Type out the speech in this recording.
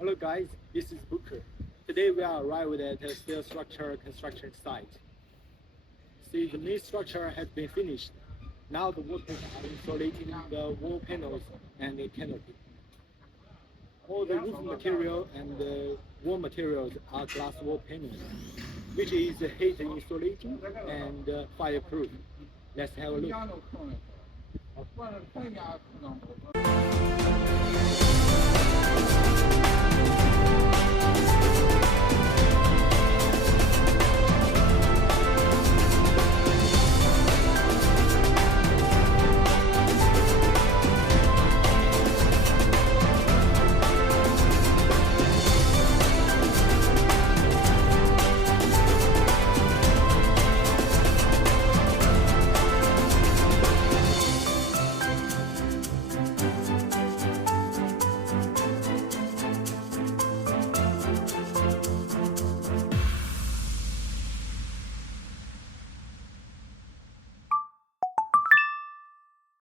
Hello guys, this is Booker. Today we are arrived at the steel structure construction site. See, the main structure has been finished. Now the workers are installing the wall panels and the canopy. All the roof material and the wall materials are glass wall panels, which is heat insulating and fireproof. Let's have a look.